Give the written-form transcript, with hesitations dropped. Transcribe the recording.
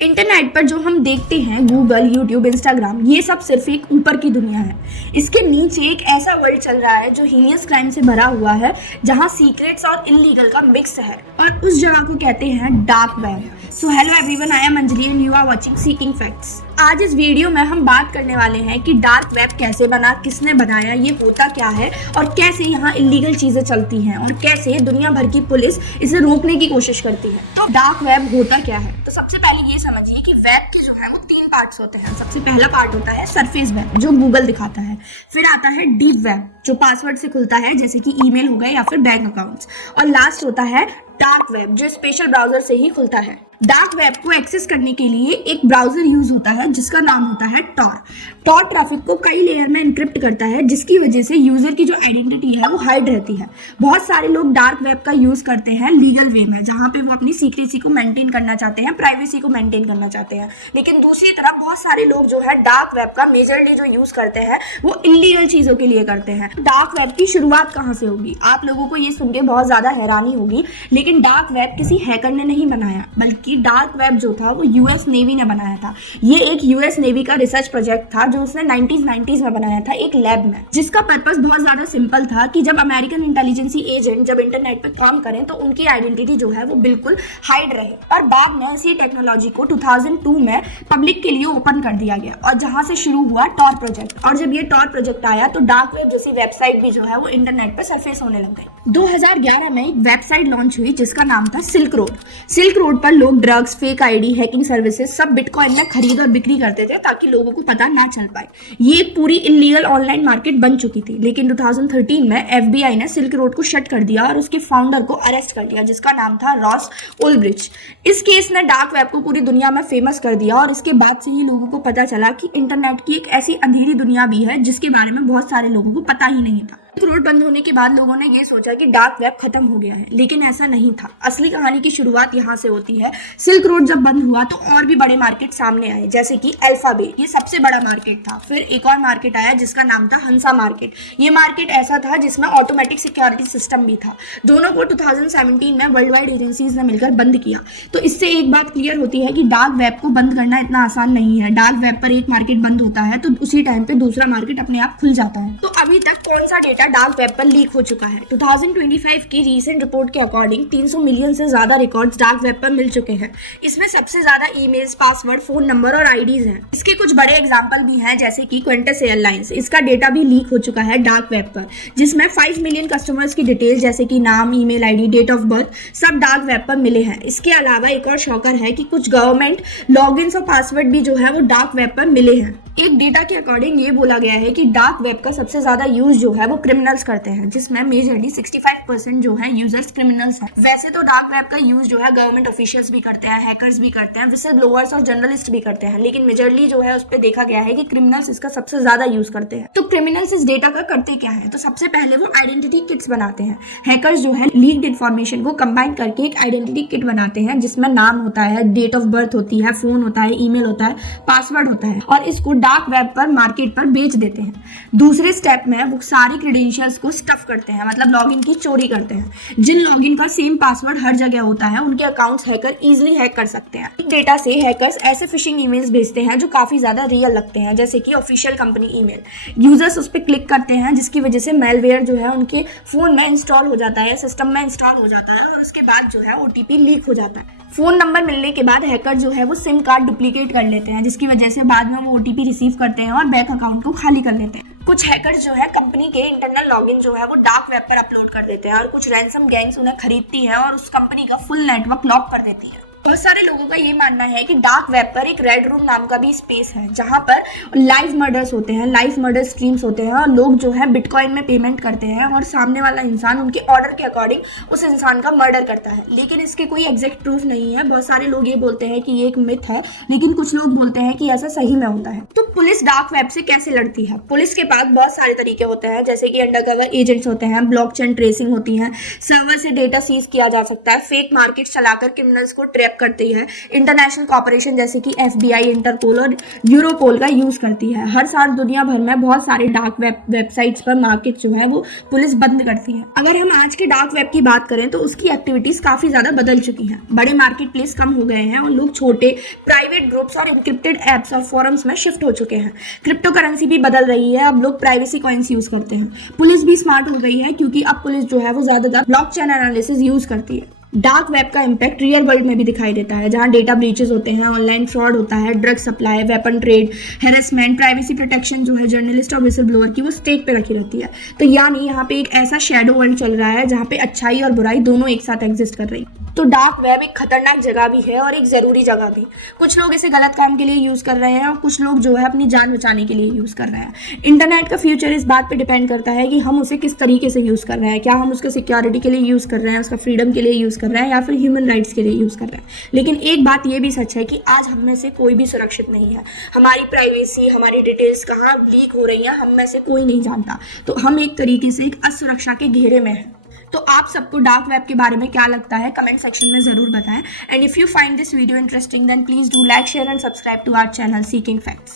Internet पर जो हम देखते हैं गूगल, यूट्यूब, इंस्टाग्राम, ये सब सिर्फ एक ऊपर की दुनिया है। इसके नीचे एक ऐसा वर्ल्ड चल रहा है जो हीनियस क्राइम से भरा हुआ है, जहां सीक्रेट्स और इलीगल का मिक्स है, और उस जगह को कहते हैं dark web. So hello everyone, I am Anjali and you are watching Seeking Facts. आज इस वीडियो में हम बात करने वाले हैं कि डार्क वेब कैसे बना, किसने बनाया, ये होता क्या है और कैसे यहाँ इलीगल चीजें चलती हैं और कैसे दुनिया भर की पुलिस इसे रोकने की कोशिश करती है। तो डार्क वेब होता क्या है? तो सबसे पहले ये समझिए कि वेब के जो है वो 3 पार्ट्स होते हैं। सबसे पहला पार्ट होता है सरफेस वेब, जो गूगल दिखाता है। फिर आता है डीप वेब, जो पासवर्ड से खुलता है, जैसे कि ईमेल हो गए या फिर बैंक अकाउंट्स। और लास्ट होता है डार्क वेब, जो स्पेशल ब्राउजर से ही खुलता है। डार्क वेब को एक्सेस करने के लिए एक ब्राउजर यूज होता है जिसका नाम होता है टॉर। टॉर ट्रैफिक को कई लेयर में एनक्रिप्ट करता है, जिसकी वजह से यूजर की जो आइडेंटिटी है वो हाइड रहती है। बहुत सारे लोग डार्क वेब का यूज करते हैं लीगल वे में, जहां पे वो अपनी सीक्रेसी को मेंटेन करना चाहते हैं, प्राइवेसी को मेंटेन करना चाहते हैं। लेकिन दूसरी तरफ बहुत सारे लोग जो है डार्क वेब का मेजरली जो यूज करते हैं वो इलीगल चीजों के लिए करते हैं। डार्क वेब की शुरुआत कहाँ से होगी? आप लोगों को ये सुन के बहुत ज्यादा हैरानी होगी, लेकिन डार्क वेब किसी हैकर ने नहीं बनाया, बल्कि डार्क वेब जो था वो यूएस नेवी ने बनाया था। ये एक यूएस नेवी का रिसर्च प्रोजेक्ट था जो उसने 1990s में बनाया था एक लैब में, जिसका पर्पस बहुत ज्यादा सिंपल था कि जब अमेरिकन इंटेलिजेंसी एजेंट जब इंटरनेट पे काम करें तो उनकी आइडेंटिटी जो है वो बिल्कुल हाइड रहे। और बाद में इसी टेक्नोलॉजी को 2002 में पब्लिक के लिए ओपन कर दिया गया, और जहां से शुरू हुआ टॉर प्रोजेक्ट। और जब ये टॉर प्रोजेक्ट आया तो डार्क वेब जैसी वेबसाइट भी जो है वो इंटरनेट पर सरफेस होने लग गई। 2011 में एक वेबसाइट लॉन्च हुई जिसका नाम था सिल्क रोड। सिल्क रोड पर लोग drugs, fake ID, hacking services सब बिटकॉइन में खरीद और बिक्री करते थे ताकि लोगों को पता ना चल पाए। ये एक पूरी इलीगल ऑनलाइन मार्केट बन चुकी थी। लेकिन 2013 में एफबीआई ने सिल्क रोड को शट कर दिया और उसके फाउंडर को अरेस्ट कर लिया, जिसका नाम था रॉस उल्ब्रिच। इस केस ने डार्क वेब को पूरी दुनिया में फेमस कर दिया, और इसके बाद से ही लोगों को पता चला कि इंटरनेट की एक ऐसी अंधेरी दुनिया भी है जिसके बारे में बहुत सारे लोगों को पता ही नहीं था। सिल्क रोड बंद होने के बाद लोगों ने ये सोचा कि डार्क वेब खत्म हो गया है, लेकिन ऐसा नहीं था। असली कहानी की शुरुआत यहाँ से होती है। सिल्क रोड जब बंद हुआ तो और भी बड़े मार्केट सामने आए, जैसे कि अल्फाबेट, ये सबसे बड़ा मार्केट था। फिर एक और मार्केट आया जिसका नाम था हंसा मार्केट। ये मार्केट ऐसा था जिसमें ऑटोमेटिक सिक्योरिटी सिस्टम भी था। दोनों को 2017 में वर्ल्ड वाइड एजेंसीज ने मिलकर बंद किया। तो इससे एक बात क्लियर होती है कि डार्क वेब को बंद करना इतना आसान नहीं है। डार्क वेब पर एक मार्केट बंद होता है तो उसी टाइम पे दूसरा मार्केट अपने आप खुल जाता है। तो अभी तक कौन सा डेटा डार्क वेब पर लीक हो चुका है? 2025 की रीसेंट रिपोर्ट के अकॉर्डिंग 300 मिलियन से ज्यादा रिकॉर्ड्स डार्क वेब पर मिल चुके हैं। इसमें सबसे ज्यादा ईमेल्स, पासवर्ड, फोन नंबर और आईडीज हैं। इसके कुछ बड़े एग्जांपल भी हैं, जैसे कि क्वेंटस एयरलाइंस। इसका डेटा भी लीक हो चुका है डार्क वेब पर, जिसमें 5 मिलियन कस्टमर्स की डिटेल, जैसे कि नाम, email ID, date of birth, सब डार्क वेब पर मिले हैं। इसके अलावा एक और शॉकर है कि कुछ गवर्नमेंट लॉगिन्स और पासवर्ड भी जो है वो डार्क वेब पर मिले हैं। एक डेटा के अकॉर्डिंग ये बोला गया है कि डार्क वेब का सबसे ज्यादा यूज जो है वो क्रिमिनल्स करते हैं, जिसमें मेजरली 65% जो है यूजर्स क्रिमिनल्स हैं। वैसे तो डार्क वेब का यूज जो है गवर्नमेंट ऑफिशियल्स भी करते हैं, हैकर्स भी करते हैं, विसल ब्लोअर्स और जर्नलिस्ट भी करते हैं, लेकिन मेजरली जो है उस पर देखा गया है कि क्रिमिनल्स इसका सबसे ज्यादा यूज करते हैं। तो क्रिमिनल्स इस डेटा का करते क्या है? तो सबसे पहले वो आइडेंटिटी किट्स बनाते हैं। हैकर्स जो है लीक्ड इन्फॉर्मेशन को कंबाइन करके एक आइडेंटिटी किट बनाते हैं, जिसमें नाम होता है, डेट ऑफ बर्थ होती है, फोन होता है, ईमेल होता है, पासवर्ड होता है, और इसको डार्क वेब पर मार्केट पर बेच देते हैं। दूसरे स्टेप में वो सारी क्रेडेंशियल्स को स्टफ करते हैं, मतलब लॉगिन की चोरी करते हैं। जिन लॉगिन का सेम पासवर्ड हर जगह होता है उनके अकाउंट्स हैकर इजीली हैक कर सकते हैं। डेटा से हैकर्स ऐसे फिशिंग ईमेल्स भेजते हैं जो काफी ज्यादा रियल लगते हैं, जैसे कि ऑफिशियल कंपनी ईमेल। यूजर्स उस पर क्लिक करते हैं, जिसकी वजह से मेलवेयर जो है उनके फोन में इंस्टॉल हो जाता है, सिस्टम में इंस्टॉल हो जाता है, और उसके बाद जो है ओटीपी लीक हो जाता है। फोन नंबर मिलने के बाद हैकर जो है वो सिम कार्ड डुप्लीकेट कर लेते हैं, जिसकी वजह से बाद में वो ओटीपी रिसीव करते हैं और बैंक अकाउंट को खाली कर लेते हैं। कुछ हैकर्स जो है कंपनी के इंटरनल लॉगिन जो है वो डार्क वेब पर अपलोड कर देते हैं, और कुछ रैंसम गैंग्स उन्हें खरीदती है और उस कंपनी का फुल नेटवर्क लॉक कर देती है। बहुत सारे लोगों का ये मानना है कि डार्क वेब पर एक रेड रूम नाम का भी स्पेस है, जहां पर लाइव मर्डर्स होते हैं, लाइव मर्डर स्ट्रीम्स होते हैं, और लोग जो है बिटकॉइन में पेमेंट करते हैं और सामने वाला इंसान उनके ऑर्डर के अकॉर्डिंग उस इंसान का मर्डर करता है। लेकिन इसके कोई एग्जैक्ट प्रूफ नहीं है। बहुत सारे लोग ये बोलते हैं कि ये एक मिथ है, लेकिन कुछ लोग बोलते हैं कि ऐसा सही में होता है। तो पुलिस डार्क वेब से कैसे लड़ती है? पुलिस के पास बहुत सारे तरीके होते हैं, जैसे कि अंडरकवर एजेंट्स होते हैं, ब्लॉकचेन ट्रेसिंग होती है, सर्वर से डेटा सीज किया जा सकता है, फेक मार्केट चलाकर क्रिमिनल्स को ट्रैप ट्रैक करती है, इंटरनेशनल कॉर्पोरेशन जैसे कि FBI, इंटरपोल और यूरोपोल का यूज़ करती है। हर साल दुनिया भर में बहुत सारे डार्क वेबसाइट्स पर मार्केट जो है वो पुलिस बंद करती है। अगर हम आज के डार्क वेब की बात करें तो उसकी एक्टिविटीज़ काफ़ी ज़्यादा बदल चुकी हैं। बड़े मार्केट प्लेस कम हो गए हैं और लोग छोटे प्राइवेट ग्रुप्स और इंक्रिप्टेड एप्स और फोरम्स में शिफ्ट हो चुके हैं। क्रिप्टो करेंसी भी बदल रही है, अब लोग प्राइवेसी कॉइन्स यूज़ करते हैं। पुलिस भी स्मार्ट हो गई है क्योंकि अब पुलिस जो है वो ज़्यादातर ब्लॉकचेन एनालिसिस यूज़ करती है। डार्क वेब का इम्पैक्ट रियल वर्ल्ड में भी दिखाई देता है, जहां डेटा ब्रीचेस होते हैं, ऑनलाइन फ्रॉड होता है, drug supply, weapon trade, harassment, privacy protection जो है जर्नलिस्ट और विसल ब्लोअर की वो स्टेक पे रखी रहती है। तो यानी यहाँ पे एक ऐसा शैडो वर्ल्ड चल रहा है जहाँ पे अच्छाई और बुराई दोनों एक साथ एग्जिस्ट कर रही है। तो डार्क वेब एक खतरनाक जगह भी है और एक ज़रूरी जगह भी। कुछ लोग इसे गलत काम के लिए यूज़ कर रहे हैं और कुछ लोग जो है अपनी जान बचाने के लिए यूज़ कर रहे हैं। इंटरनेट का फ्यूचर इस बात पे डिपेंड करता है कि हम उसे किस तरीके से यूज़ कर रहे हैं। क्या हम उसका सिक्योरिटी के लिए यूज़ कर रहे हैं, उसका फ्रीडम के लिए यूज़ कर रहे हैं, या फिर ह्यूमन राइट्स के लिए यूज़ कर रहे हैं। लेकिन एक बात ये भी सच है कि आज हम में से कोई भी सुरक्षित नहीं है। हमारी प्राइवेसी, हमारी डिटेल्स कहाँ लीक हो रही हैं, हम में से कोई नहीं जानता। तो हम एक तरीके से एक असुरक्षा के घेरे में हैं। तो आप सबको डार्क वेब के बारे में क्या लगता है, कमेंट सेक्शन में ज़रूर बताएं। And if you find this video interesting then please do like, share and subscribe to our channel Seeking facts.